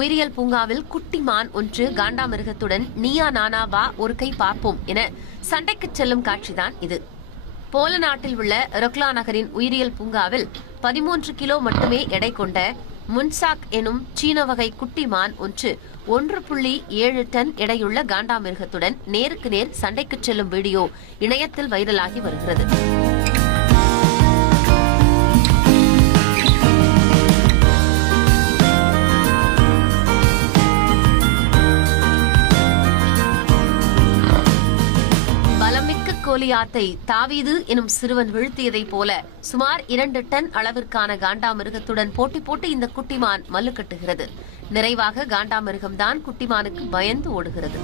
உயிரியல் பூங்காவில் குட்டி மான் ஒன்று காண்டாமிருகத்துடன் நீயா நானா வா ஒரு கை பார்ப்போம் என சண்டைக்கு செல்லும் காட்சிதான் இது. போல நாட்டில் உள்ள ரொக்லா நகரின் உயிரியல் பூங்காவில் 13 கிலோ மட்டுமே எடை கொண்ட முன்சாக் எனும் சீன வகை குட்டி மான் ஒன்று 1.7 டன் எடையுள்ள காண்டாமிருகத்துடன் நேருக்கு நேர் சண்டைக்கு செல்லும் வீடியோ இணையத்தில் வைரலாகி வருகிறது. கோலியாத்தை தாவீது எனும் சிறுவன் வீழ்த்தியதைப் போல சுமார் 2 டன் அளவிற்கான காண்டாமிருகத்துடன் போட்டி போட்டு இந்த குட்டிமான் மல்லு கட்டுகிறது. நிறைவாக காண்டாமிருகம்தான் குட்டிமானுக்கு பயந்து ஓடுகிறது.